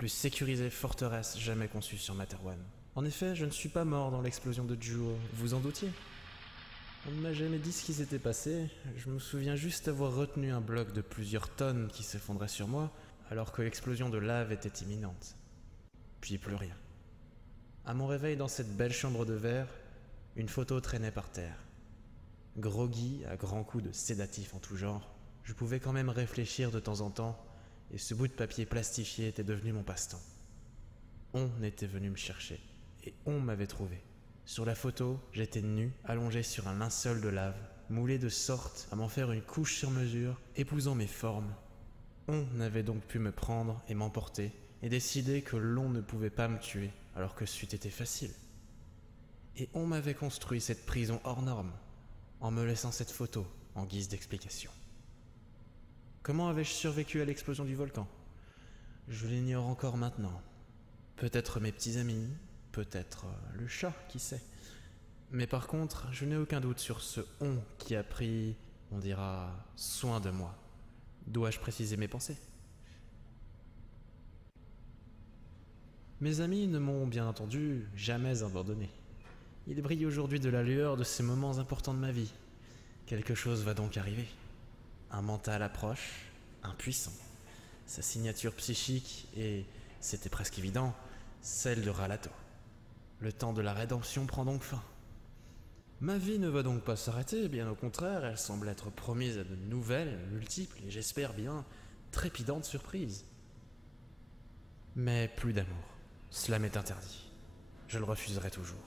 plus sécurisée forteresse jamais conçue sur Materwan. En effet, je ne suis pas mort dans l'explosion de Juo, vous en doutiez? On ne m'a jamais dit ce qui s'était passé, je me souviens juste avoir retenu un bloc de plusieurs tonnes qui s'effondrait sur moi, alors que l'explosion de lave était imminente. Puis plus rien. À mon réveil dans cette belle chambre de verre, une photo traînait par terre. Groggy, à grands coups de sédatifs en tout genre, je pouvais quand même réfléchir de temps en temps, et ce bout de papier plastifié était devenu mon passe-temps. On était venu me chercher, et on m'avait trouvé. Sur la photo, j'étais nu, allongé sur un linceul de lave, moulé de sorte à m'en faire une couche sur mesure, épousant mes formes. On avait donc pu me prendre et m'emporter, et décider que l'on ne pouvait pas me tuer, alors que c'eût été facile. Et on m'avait construit cette prison hors norme, en me laissant cette photo en guise d'explication. Comment avais-je survécu à l'explosion du volcan? Je l'ignore encore maintenant. Peut-être mes petits amis, peut-être le chat, qui sait. Mais par contre, je n'ai aucun doute sur ce « on » qui a pris, on dira, soin de moi. Dois-je préciser mes pensées? Mes amis ne m'ont bien entendu jamais abandonné. Ils brillent aujourd'hui de la lueur de ces moments importants de ma vie. Quelque chose va donc arriver. Un mental approche, impuissant. Sa signature psychique est, c'était presque évident, celle de Ralato. Le temps de la rédemption prend donc fin. Ma vie ne va donc pas s'arrêter, bien au contraire, elle semble être promise à de nouvelles, multiples et j'espère bien trépidantes surprises. Mais plus d'amour, cela m'est interdit. Je le refuserai toujours.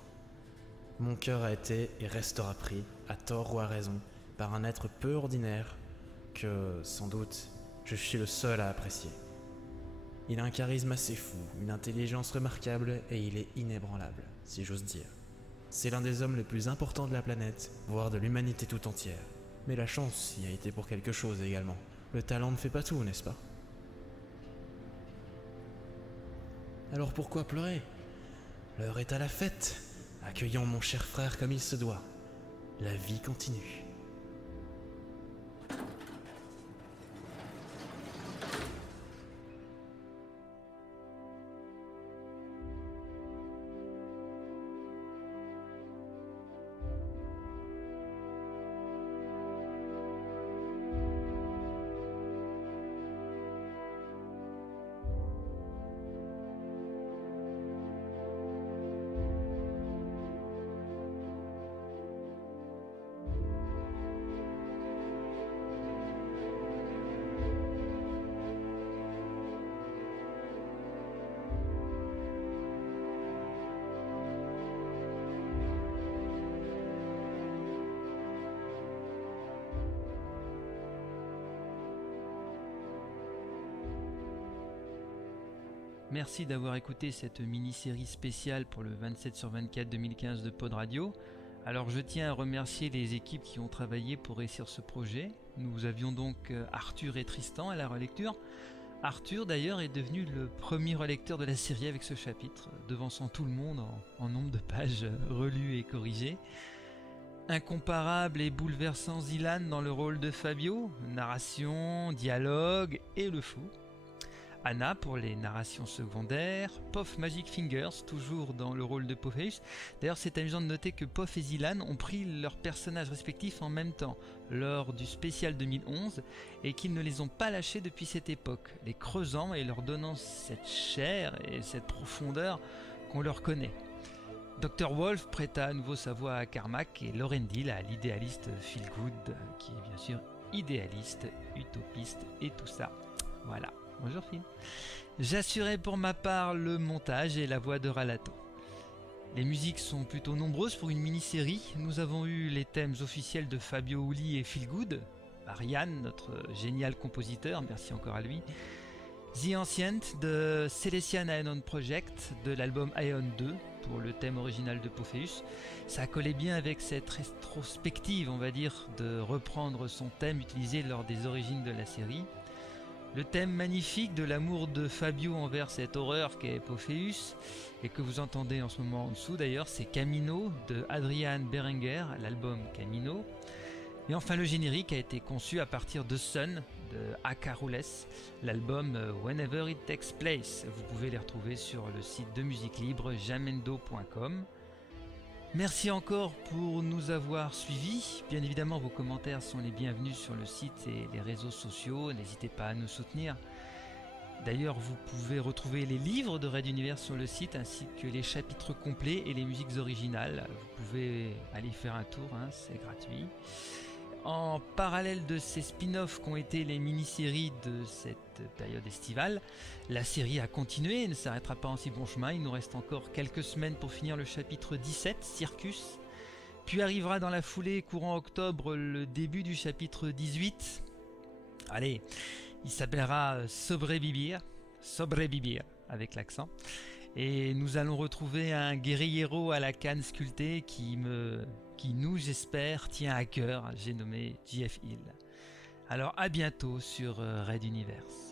Mon cœur a été et restera pris, à tort ou à raison, par un être peu ordinaire que, sans doute, je suis le seul à apprécier. Il a un charisme assez fou, une intelligence remarquable et il est inébranlable, si j'ose dire. C'est l'un des hommes les plus importants de la planète, voire de l'humanité tout entière. Mais la chance y a été pour quelque chose également. Le talent ne fait pas tout, n'est-ce pas? Alors pourquoi pleurer? L'heure est à la fête. Accueillons mon cher frère comme il se doit. La vie continue. Merci d'avoir écouté cette mini-série spéciale pour le 27/24 2015 de Pod Radio. Alors je tiens à remercier les équipes qui ont travaillé pour réussir ce projet. Nous avions donc Arthur et Tristan à la relecture. Arthur d'ailleurs est devenu le premier relecteur de la série avec ce chapitre, devançant tout le monde en nombre de pages relues et corrigées. Incomparable et bouleversant Zilan dans le rôle de Fabio, narration, dialogue et le fou. Anna pour les narrations secondaires, Pof Magic Fingers toujours dans le rôle de Popheus. D'ailleurs c'est amusant de noter que Pof et Zilan ont pris leurs personnages respectifs en même temps lors du spécial 2011 et qu'ils ne les ont pas lâchés depuis cette époque, les creusant et leur donnant cette chair et cette profondeur qu'on leur connaît. Dr Wolf prêta à nouveau sa voix à Carmack et Lorendil à l'idéaliste Feel Good qui est bien sûr idéaliste, utopiste et tout ça. Voilà. Bonjour Phil. J'assurais pour ma part le montage et la voix de Ralato. Les musiques sont plutôt nombreuses pour une mini-série. Nous avons eu les thèmes officiels de Fabio Uli et Feel Good, Ariane, notre génial compositeur, merci encore à lui. The Ancient de Celestian Aeon Project de l'album Aeon 2 pour le thème original de Popheus. Ça collait bien avec cette rétrospective, on va dire, de reprendre son thème utilisé lors des origines de la série. Le thème magnifique de l'amour de Fabio envers cette horreur qu'est Popheus, et que vous entendez en ce moment en dessous d'ailleurs, c'est Camino de Adrian Berenguer, l'album Camino. Et enfin, le générique a été conçu à partir de Sun de Akarules, l'album Whenever It Takes Place. Vous pouvez les retrouver sur le site de musique libre jamendo.com. Merci encore pour nous avoir suivis. Bien évidemment, vos commentaires sont les bienvenus sur le site et les réseaux sociaux. N'hésitez pas à nous soutenir. D'ailleurs, vous pouvez retrouver les livres de Red Universe sur le site ainsi que les chapitres complets et les musiques originales. Vous pouvez aller faire un tour, c'est gratuit. En parallèle de ces spin-offs qu'ont été les mini-séries de cette période estivale, la série a continué et ne s'arrêtera pas en si bon chemin. Il nous reste encore quelques semaines pour finir le chapitre 17, Circus. Puis arrivera dans la foulée, courant octobre, le début du chapitre 18. Allez, il s'appellera Sobrevivir avec l'accent. Et nous allons retrouver un guerriero à la canne sculptée qui nous, j'espère, tient à cœur. J'ai nommé Jeff Hill. Alors à bientôt sur Red Universe.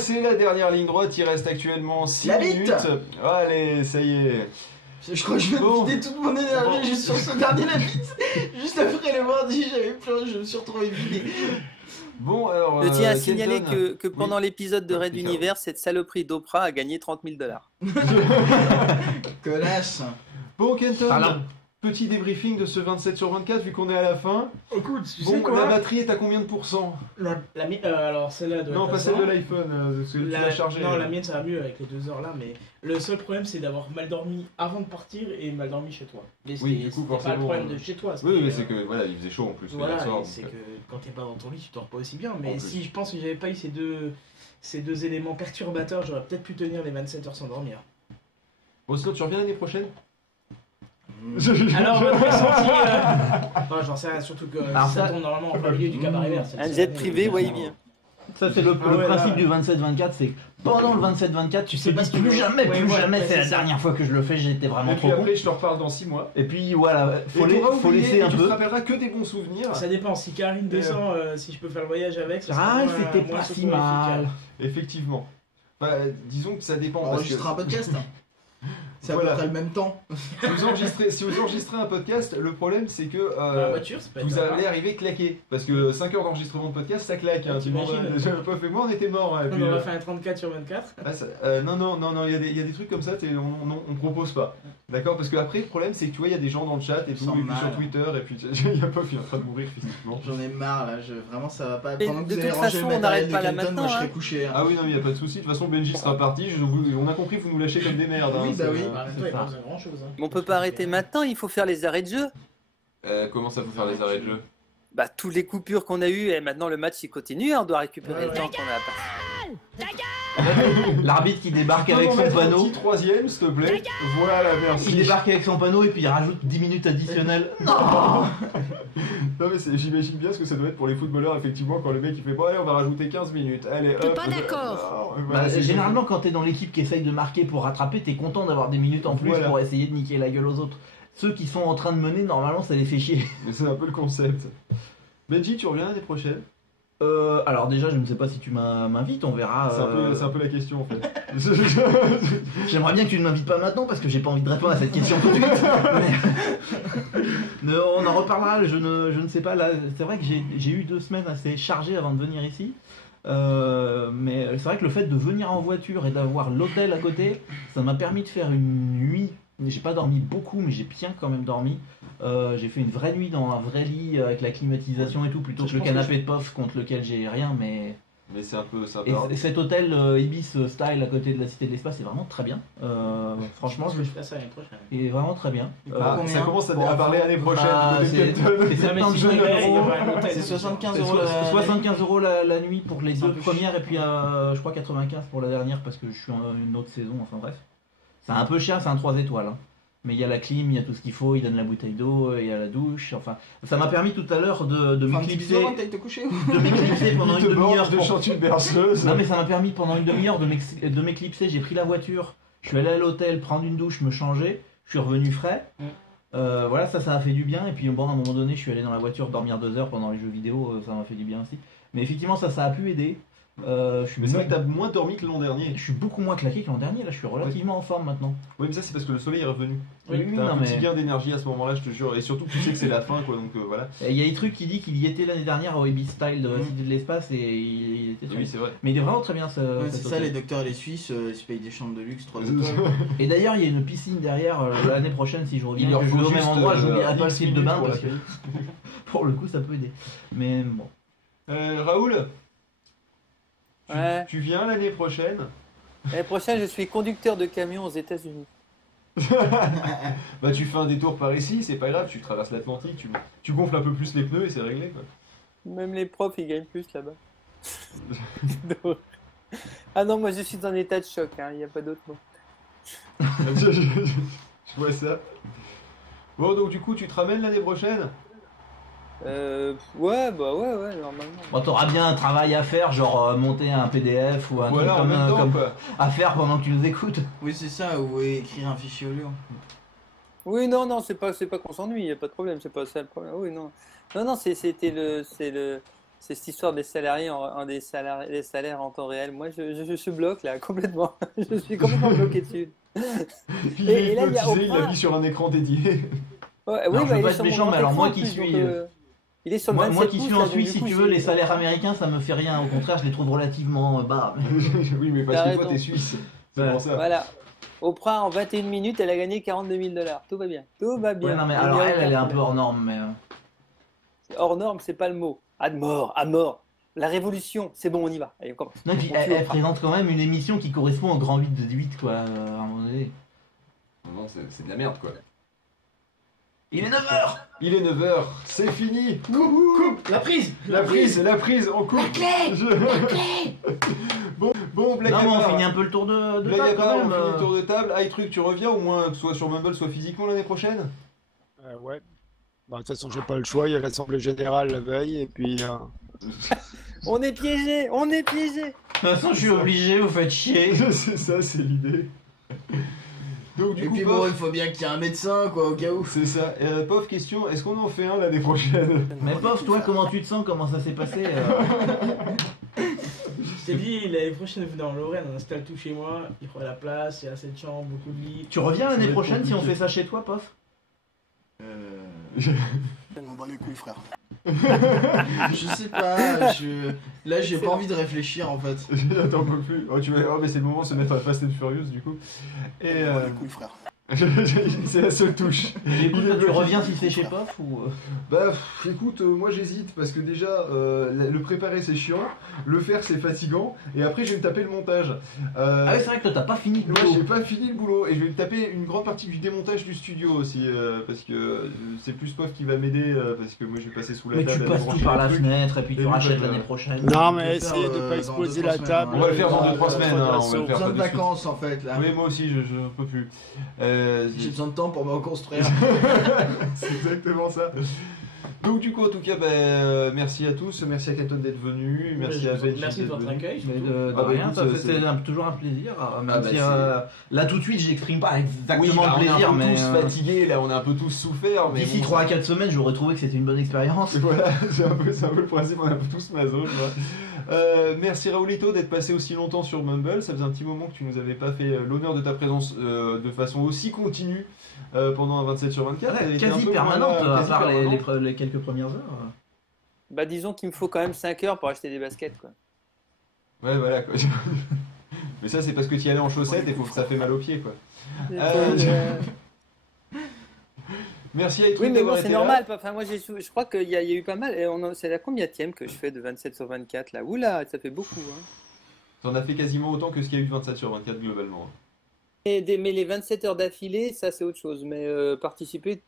C'est la dernière ligne droite, il reste actuellement 6 minutes. Allez, ça y est. Je crois que je viens de vider toute mon énergie juste sur ce dernier la bite. Juste après le mardi, j'avais pleuré, je me suis retrouvé vidé. Bon, alors. Je tiens à signaler que pendant l'épisode de Red Universe, cette saloperie d'Oprah a gagné $30 000. Connasse. Bon, Kenton. Petit débriefing de ce 27 sur 24 vu qu'on est à la fin. Écoute, tu sais quoi, la batterie est à combien de pourcents? Alors celle-là doit non, pas celle de l'iPhone, parce que tu l'as chargée. Non, la mienne ça va mieux avec les 2 heures là, mais le seul problème c'est d'avoir mal dormi avant de partir et mal dormi chez toi. Mais oui, du coup, c'est pas le problème de chez toi. Oui, mais c'est que voilà, il faisait chaud en plus. Voilà, c'est que quand t'es pas dans ton lit, tu dors pas aussi bien. Mais si je pense que j'avais pas eu ces deux éléments perturbateurs, j'aurais peut-être pu tenir les 27 heures sans dormir. Oslo, tu reviens l'année prochaine? Alors, votre ressenti, j'en sais rien, surtout que ça tombe normalement en plein milieu du cabaret vert. Un jet privé, ouais, bien. Ça, c'est le principe du 27-24, c'est que pendant le 27-24, tu sais pas si plus jamais, c'est la dernière fois que je le fais, j'étais vraiment trop con. Et puis après, je te reparle dans 6 mois. Et puis voilà, faut laisser un peu. Tu te rappelleras que des bons souvenirs. Ça dépend, si Karine descend, si je peux faire le voyage avec, ça sera c'était pas si mal. Effectivement. Bah, disons que ça dépend. On enregistrera un podcast. C'est à peu près le même temps. Si vous enregistrez un podcast, le problème c'est que vous allez arriver claqué. Parce que 5 heures d'enregistrement de podcast, ça claque. Pof et moi, on était morts. On aurait fait un 34 sur 24. Non, il y a des trucs comme ça, on propose pas. D'accord? Parce que après, le problème c'est que tu vois, il y a des gens dans le chat et tout, et puis sur Twitter, et puis il y a Pof, il est en train de mourir physiquement. J'en ai marre là, vraiment ça va pas. Pendant que vous allez ranger le matériel de Kenton, moi je serais couché. Ah oui, non, il n'y a pas de souci. De toute façon, Benji sera parti. On a compris, vous nous lâchez comme des merdes. Oui, bah oui. Mais on peut pas arrêter maintenant, il faut faire les arrêts de jeu. Comment ça, faut faire les arrêts de jeu? Bah, toutes les coupures qu'on a eues, et maintenant le match il continue, on doit récupérer le temps qu'on a passé. L'arbitre qui débarque avec son panneau. Un petit troisième, s'il te plaît. Voilà, merci. Il débarque avec son panneau et puis il rajoute 10 minutes additionnelles. Non. Non mais j'imagine bien ce que ça doit être pour les footballeurs, effectivement, quand le mec il fait bon allez on va rajouter 15 minutes. Allez hop. T'es pas d'accord. Généralement quand t'es dans l'équipe qui essaye de marquer pour rattraper, t'es content d'avoir des minutes en plus pour essayer de niquer la gueule aux autres. Ceux qui sont en train de mener, normalement ça les fait chier. Mais c'est un peu le concept. Benji, tu reviens l'année prochaine? Alors déjà je ne sais pas si tu m'invites, on verra. C'est un peu la question en fait. J'aimerais bien que tu ne m'invites pas maintenant parce que j'ai pas envie de répondre à cette question tout de suite. Mais on en reparlera, je ne sais pas. Là, c'est vrai que j'ai eu 2 semaines assez chargées avant de venir ici. Mais c'est vrai que le fait de venir en voiture et d'avoir l'hôtel à côté, ça m'a permis de faire une nuit. J'ai pas dormi beaucoup, mais j'ai bien quand même dormi. J'ai fait une vraie nuit dans un vrai lit avec la climatisation et tout, plutôt que le canapé de POF contre lequel j'ai rien. Mais c'est un peu. Et cet hôtel Ibis style à côté de la Cité de l'Espace est vraiment très bien. Franchement, je ferai ça l'année prochaine. Il est vraiment très bien. Ça commence à parler l'année prochaine. C'est 75 euros. 75 euros la nuit pour les 2 premières et puis je crois 95 pour la dernière parce que je suis en une autre saison. Enfin bref, c'est un peu cher, c'est un 3 étoiles. Hein. Mais il y a la clim, il y a tout ce qu'il faut, il donne la bouteille d'eau, il y a la douche, enfin... Ça m'a permis tout à l'heure de m'éclipser... De m'éclipser pendant une demi-heure... Non mais ça m'a permis pendant une demi-heure de m'éclipser, j'ai pris la voiture, je suis allé à l'hôtel prendre une douche, me changer, je suis revenu frais. Voilà, ça a fait du bien, et puis bon, à un moment donné, je suis allé dans la voiture dormir 2 heures pendant les jeux vidéo, ça m'a fait du bien aussi. Mais effectivement, ça a pu aider. Mais c'est vrai que t'as moins dormi que l'an dernier. Je suis beaucoup moins claqué que l'an dernier, là je suis relativement en forme maintenant. Oui mais ça c'est parce que le soleil est revenu. Oui, t'as un petit gain d'énergie à ce moment là je te jure. Et surtout tu sais que c'est la fin quoi donc voilà. Il y a des trucs qui dit qu'il y était l'année dernière au Ibis Style de Cité de l'Espace et il était oui c'est vrai. Mais il est vraiment très bien c'est ça les docteurs et les Suisses ils se payent des chambres de luxe 3 étoiles. Et d'ailleurs il y a une piscine derrière l'année prochaine si je reviens. Je vais au même endroit, j'oublierai pas le slip de bain parce que pour le coup ça peut aider. Mais bon. Raoul Ouais. Tu viens l'année prochaine? L'année prochaine, je suis conducteur de camion aux États-Unis. Bah, tu fais un détour par ici, c'est pas grave, tu traverses l'Atlantique, tu gonfles un peu plus les pneus et c'est réglé quoi. Même les profs ils gagnent plus là-bas. Ah non, moi je suis en état de choc, il n'y a pas d'autre mot. Je vois ça. Bon, donc du coup, tu te ramènes l'année prochaine? Ouais, normalement. Bon, t'auras bien un travail à faire, genre monter un PDF ou un truc comme à faire pendant que tu nous écoutes. Oui, c'est ça, ou écrire un fichier audio. Oui, non, c'est pas qu'on s'ennuie, y a pas de problème, c'est pas ça le problème. Oui, non, c'est cette histoire des salariés des salaires en temps réel. Moi, je bloque là complètement. Je suis complètement bloqué dessus. Il a mis sur un écran dédié. Ouais, oui, je veux pas être méchant, mais alors moi qui suis. Il est sur le moi qui suis en Suisse, si tu veux, les salaires américains, ça me fait rien. Au contraire, je les trouve relativement bas. Oui, mais parce que toi, t'es suisse. C'est pour ça. Voilà. Oprah, en 21 minutes, elle a gagné $42 000. Tout va bien. Tout va bien. Ouais, non, mais alors elle est un peu hors norme. Mais... Hors norme, c'est pas le mot. À mort. La révolution, c'est bon, on y va. Allez, on commence. Non, puis elle présente quand même une émission qui correspond au grand 8 de 8, quoi, à un moment donné. Non, c'est de la merde, quoi. Il est 9h. Il est 9h, c'est fini. Coupe. La prise, on coupe. La clé. Bon, Black Non, on finit un peu le tour de table quand même. On finit le tour de table. Truc, tu reviens au moins, soit sur Mumble, soit physiquement l'année prochaine? Ouais. Bah, de toute façon, j'ai pas le choix. Il y a l'Assemblée Générale la veille et puis... On est piégé. De toute façon, je suis obligé, vous faites chier. C'est ça, c'est l'idée. Donc, et puis bon, il faut bien qu'il y ait un médecin, quoi, au cas où. C'est ça. Pauvre question, est-ce qu'on en fait un l'année prochaine? Mais pauvre, toi, comment tu te sens? Comment ça s'est passé Je t'ai dit, l'année prochaine, venez en Lorraine, on installe tout chez moi, il y aura la place, il y a 7 chambres, beaucoup de lits. Tu reviens l'année prochaine si on fait ça chez toi, Pof? On bat les couilles, frère. Je sais pas, là j'ai pas envie de réfléchir en fait. J'attends un peu plus. Mais c'est le moment de se mettre à Fast and Furious du coup. On bat les couilles, frère. C'est la seule touche. Tu reviens si c'est chez POF ou... Bah écoute, moi j'hésite parce que déjà le préparer c'est chiant, le faire c'est fatigant et après je vais me taper le montage. Ah oui, c'est vrai que toi t'as pas fini le boulot. Moi j'ai pas fini le boulot et je vais me taper une grande partie du démontage du studio aussi parce que c'est plus POF qui va m'aider parce que moi je vais passer sous la table. Mais tu passes tout par la fenêtre et puis tu rachètes l'année prochaine. Non mais essayez de pas exploser la table. On va le faire dans 2-3 semaines. On va le faire besoin de vacances en fait là. Oui moi aussi je peux plus. J'ai besoin de temps pour me reconstruire. C'est exactement ça. Donc du coup en tout cas merci à tous, merci à Katon d'être venu, merci à Benji. Merci de votre accueil. De rien, c'est toujours un plaisir. Même si là tout de suite j'exprime pas exactement le plaisir, on est un peu mais tous fatigués, là on a un peu tous souffert. D'ici 3 à 4 semaines j'aurais trouvé que c'était une bonne expérience. Voilà, c'est un peu le principe, on est un peu tous maso. Merci Raoulito d'être passé aussi longtemps sur Mumble, ça faisait un petit moment que tu nous avais pas fait l'honneur de ta présence de façon aussi continue pendant un 27/24. Ouais, quasi permanente, à part les quelques premières heures. Bah disons qu'il me faut quand même 5 heures pour acheter des baskets quoi. Ouais voilà quoi. Mais ça c'est parce que tu y allais en chaussettes et ça fait mal aux pieds quoi. Merci à tous. Oui mais bon c'est normal, enfin moi je crois qu'il y a eu pas mal, c'est la combienième que je fais de 27/24 là. Oula, ça fait beaucoup hein. T'en as fait quasiment autant que ce qu'il y a eu de 27/24 globalement. Mais les 27 heures d'affilée, ça c'est autre chose, mais participer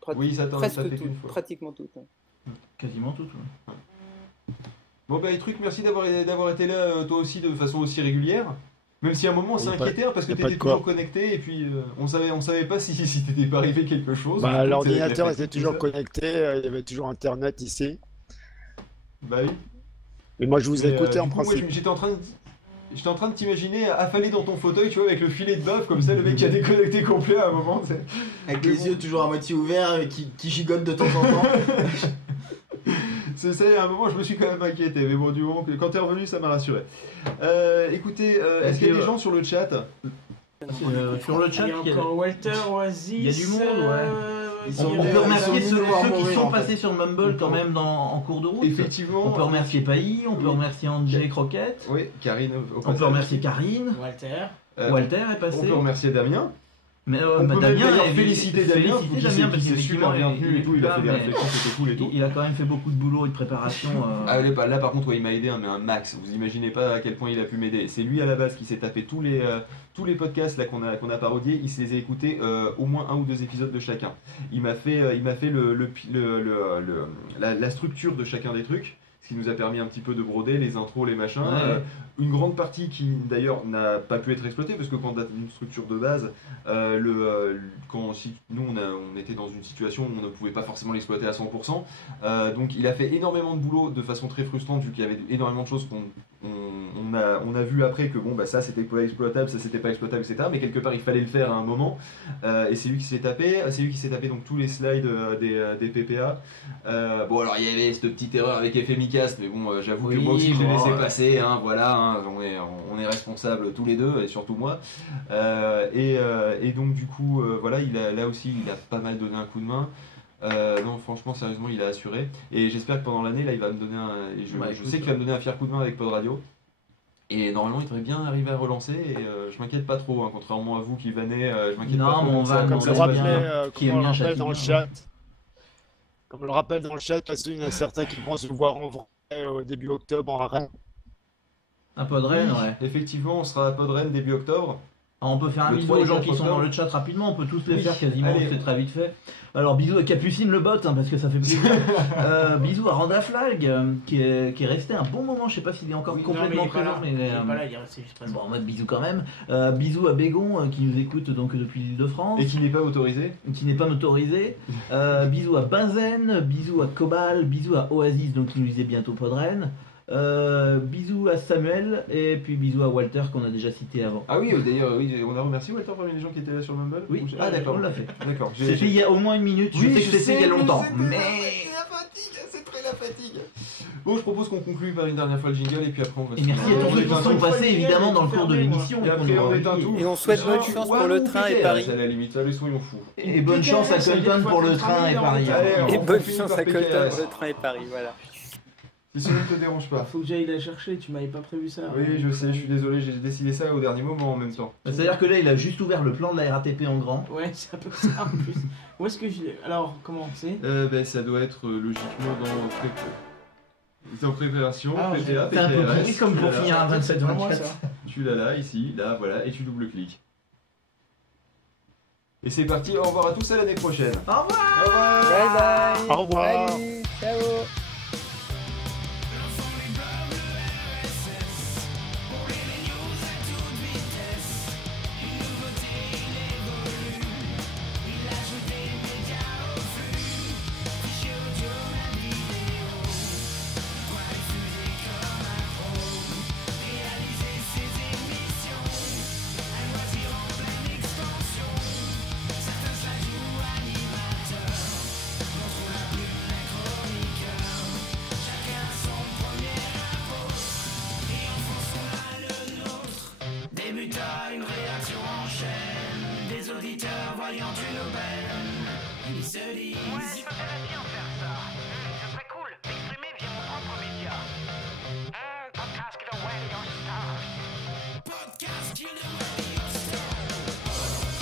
pratiquement toutes. Hein. Quasiment toutes. Ouais. Bon bah les trucs, merci d'avoir été là toi aussi de façon aussi régulière. Même si à un moment on s'est inquiété parce que t'étais toujours connecté et puis on savait pas si t'étais pas arrivé quelque chose. Bah l'ordinateur était toujours connecté, il y avait toujours internet ici. Bah oui. Mais moi je vous écoutais en principe. J'étais en train de t'imaginer affalé dans ton fauteuil, tu vois, avec le filet de bœuf, comme ça, le mec qui a déconnecté complet à un moment. T'sais. Avec les yeux toujours à moitié ouverts, qui gigotent de temps en temps. C'est ça, à un moment, je me suis quand même inquiété, mais bon, du moment que quand t'es revenu, ça m'a rassuré. Écoutez, est-ce qu'il y a des gens sur le chat sur le chat, il y a encore Walter, Oasis. Il y a du monde, ouais. On peut remercier ceux qui sont passés sur Mumble quand même en cours de route. Effectivement. On peut remercier Pailly, on peut remercier Angel Croquette. Oui, Karine. On peut remercier Karine. Walter est passé. On peut remercier Damien. Mais Damien, féliciter Damien parce qu'il s'est super bien tenu et tout, il a fait des réflexions, c'était cool et tout. Il a quand même fait beaucoup de boulot et de préparation. Là par contre, il m'a aidé, mais un max. Vous imaginez pas à quel point il a pu m'aider. C'est lui à la base qui s'est tapé tous les podcasts là qu'on a parodiés. Il se les a écoutés au moins 1 ou 2 épisodes de chacun. Il m'a fait la structure de chacun des trucs. Ce qui nous a permis un petit peu de broder les intros, les machins. Une grande partie qui d'ailleurs n'a pas pu être exploitée parce que quand on a une structure de base, nous on était dans une situation où on ne pouvait pas forcément l'exploiter à 100%. Donc il a fait énormément de boulot de façon très frustrante vu qu'il y avait énormément de choses qu'on a vu après que bon bah ça c'était pas exploitable, ça c'était pas exploitable, etc. Mais quelque part il fallait le faire à un moment. Et c'est lui qui s'est tapé. Donc tous les slides des PPA. Bon alors il y avait cette petite erreur avec FMIcast, mais bon j'avoue que moi aussi je l'ai laissé passer. Hein, voilà. Hein, on est responsables tous les deux et surtout moi et donc du coup voilà là aussi il a pas mal donné un coup de main. Non franchement sérieusement il a assuré et j'espère que pendant l'année là il va me donner je sais qu'il va me donner un fier coup de main avec Pod Radio et normalement il devrait bien arriver à relancer et je m'inquiète pas trop hein, contrairement à vous qui vannez je m'inquiète pas trop on va comme le rappelle dans le chat comme le rappelle dans le chat parce qu'il y en a certains qui pensent le voir en vrai au début octobre en Rennes. À Podren, ouais. Effectivement, on sera à Podren début octobre. Alors, on peut faire un bisou aux gens qui sont dans le chat rapidement, on peut tous les faire quasiment, c'est très vite fait. Alors bisous à Capucine le bot, hein, parce que ça fait plaisir. Bisous à Randaflag, qui est resté un bon moment, je sais pas s'il est encore complètement présent, mais il est pas là, il est resté juste présent. Bon, en mode bisous quand même. Bisous à Bégon, qui nous écoute donc depuis l'île de France. Et qui n'est pas autorisé. Bisous à Benzen, bisous à Cobal, bisous à Oasis, donc qui nous disait bientôt Podren. Bisous à Samuel et puis bisous à Walter qu'on a déjà cité avant. Ah oui, d'ailleurs, on a remercié Walter parmi les gens qui étaient là sur le Mumble. Oui, d'accord, on l'a fait. D'accord. C'était il y a au moins une minute. Je sais que c'était il y a longtemps, mais c'est très la fatigue. Bon, je propose qu'on conclue par une dernière fois le jingle et puis après on va. Et merci à tous ceux qui sont passés évidemment dans le cours de l'émission. Et après on éteint tout. Et on souhaite bonne chance pour le train et Paris. À la limite, allez soyons fous. Et bonne chance à Colton pour le train et Paris. Et bonne chance à Colton pour le train et Paris, voilà. Si cela ne te dérange pas. Faut que j'aille la chercher, tu m'avais pas prévu ça. Oui, je sais, je suis désolé, j'ai décidé ça au dernier moment en même temps. C'est-à-dire que là, il a juste ouvert le plan de la RATP en grand. Ouais, c'est un peu ça en plus. Où est-ce que je... Alors, comment c'est Ça doit être logiquement dans préparation, Ah, PTA, C'est un peu PTRS. pourri comme pour finir un 27-24. Tu l'as là, ici, là, voilà, et tu double-cliques. Et c'est parti, au revoir à tous, à l'année prochaine. Au revoir. Au revoir. Bye bye. Au revoir. Salut. Ciao. Débuta une réaction en chaîne, des auditeurs voyant une aubaine, ils se disent ouais, je me verrais bien faire ça, ce serait cool, m'exprimer via mon propre média. Podcast Kill the Radio Stars. Podcast Kill the Radio Stars.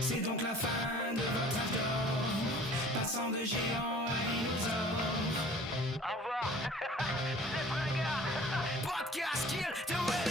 C'est donc la fin de votre âge d'or, passant de géant à dinosaure. Au revoir. Vous êtes prêts, les gars? Podcast Kill the Radio.